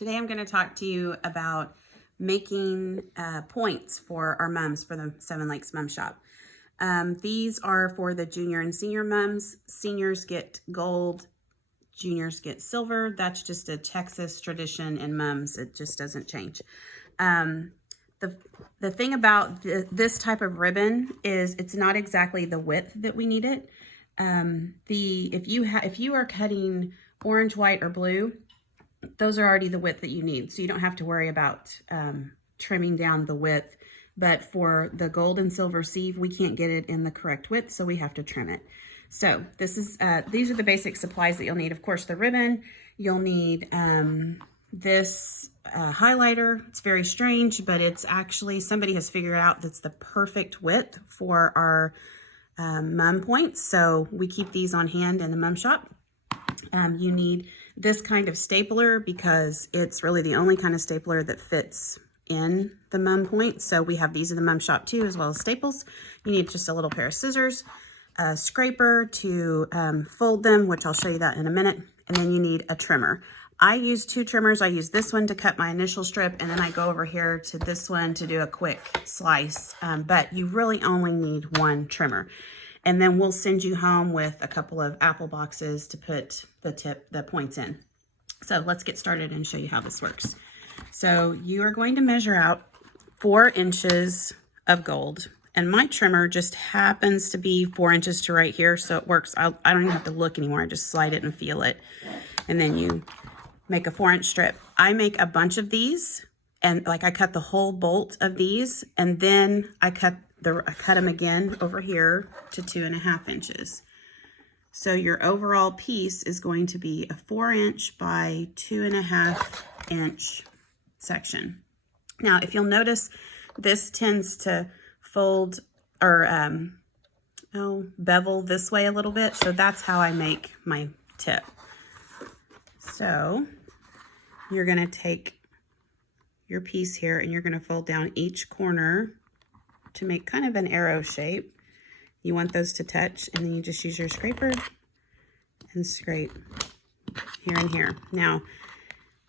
Today I'm going to talk to you about making points for our mums for the Seven Lakes Mum Shop. These are for the junior and senior mums. Seniors get gold, juniors get silver. That's just a Texas tradition in mums. It just doesn't change. The thing about this type of ribbon is it's not exactly the width that we need it. If you are cutting orange, white, or blue, those are already the width that you need. So you don't have to worry about trimming down the width. But for the gold and silver sieve, we can't get it in the correct width, so we have to trim it. So these are the basic supplies that you'll need. Of course, the ribbon, you'll need this highlighter. It's very strange, but it's actually, somebody has figured out that's the perfect width for our mum points. So we keep these on hand in the mum shop. You need this kind of stapler because it's really the only kind of stapler that fits in the mum point. So we have these in the mum shop too, as well as staples. You need just a little pair of scissors, a scraper to fold them, which I'll show you that in a minute. And then you need a trimmer. I use two trimmers. I use this one to cut my initial strip, and then I go over here to this one to do a quick slice. But you really only need one trimmer. And then we'll send you home with a couple of apple boxes to put the points in. So let's get started and show you how this works. So you are going to measure out 4 inches of gold. And my trimmer just happens to be 4 inches to right here. So it works. I don't even have to look anymore. I just slide it and feel it. And then you make a 4-inch strip. I make a bunch of these, and like I cut the whole bolt of these, and then I cut them again over here to 2.5 inches. So your overall piece is going to be a 4-inch by 2.5 inch section. Now, if you'll notice, this tends to fold or bevel this way a little bit. So that's how I make my tip. So you're going to take your piece here and you're going to fold down each corner to make kind of an arrow shape. You want those to touch, and then you just use your scraper and scrape here and here. Now,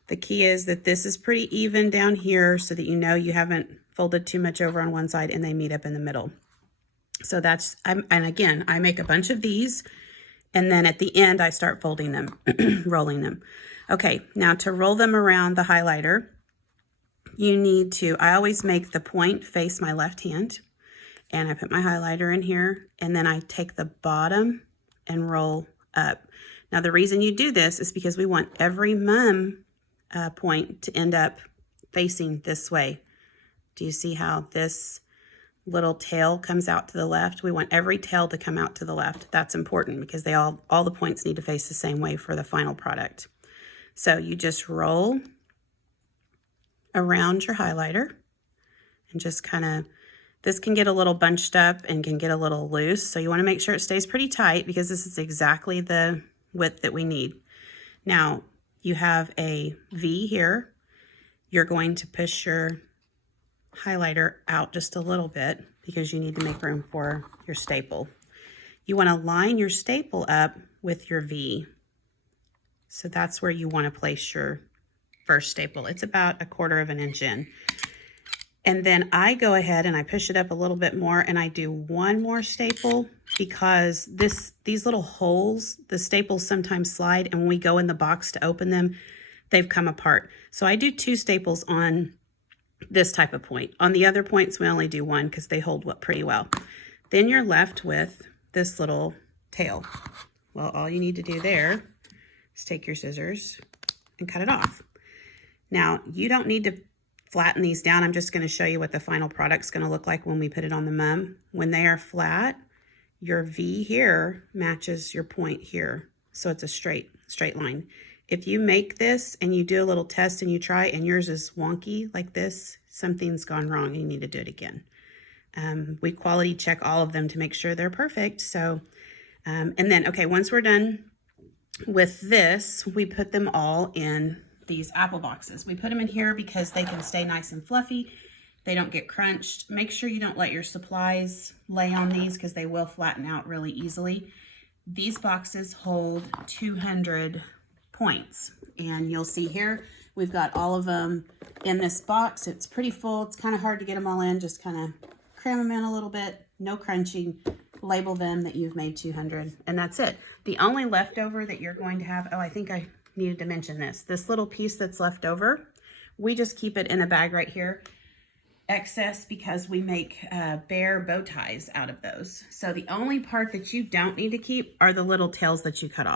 the key is that this is pretty even down here so that you know you haven't folded too much over on one side and they meet up in the middle. So that's, and again, I make a bunch of these, and then at the end I start folding them, rolling them. Okay, now to roll them around the highlighter, you need to, I always make the point face my left hand, and I put my highlighter in here, and then I take the bottom and roll up. Now the reason you do this is because we want every mum point to end up facing this way. Do you see how this little tail comes out to the left? We want every tail to come out to the left. That's important because all the points need to face the same way for the final product. So you just roll around your highlighter and just kind of, this can get a little bunched up and can get a little loose. So you want to make sure it stays pretty tight because this is exactly the width that we need. Now you have a V here. You're going to push your highlighter out just a little bit because you need to make room for your staple. You want to line your staple up with your V. So that's where you want to place your first staple. It's about 1/4 inch in. And then I go ahead and I push it up a little bit more, and I do one more staple because these little holes, the staples sometimes slide, and when we go in the box to open them, they've come apart. So I do 2 staples on this type of point. On the other points, we only do 1 because they hold pretty well. Then you're left with this little tail. Well, all you need to do there is take your scissors and cut it off. Now, you don't need to flatten these down. I'm just going to show you what the final product's going to look like when we put it on the mum. When they are flat, your V here matches your point here. So it's a straight line. If you make this and you do a little test and you try and yours is wonky like this, something's gone wrong and you need to do it again. We quality check all of them to make sure they're perfect. So, and then, okay, once we're done with this, we put them all in these apple boxes. We put them in here because they can stay nice and fluffy. They don't get crunched. Make sure you don't let your supplies lay on these because they will flatten out really easily. These boxes hold 200 points, and you'll see here We've got all of them in this box. It's pretty full. It's kind of hard to get them all in. Just kind of cram them in a little bit. No crunching. Label them that you've made 200, and that's it. The only leftover that you're going to have, oh, I think I needed to mention this. This little piece that's left over, we just keep it in a bag right here. Excess because we make bear bow ties out of those. So the only part that you don't need to keep are the little tails that you cut off.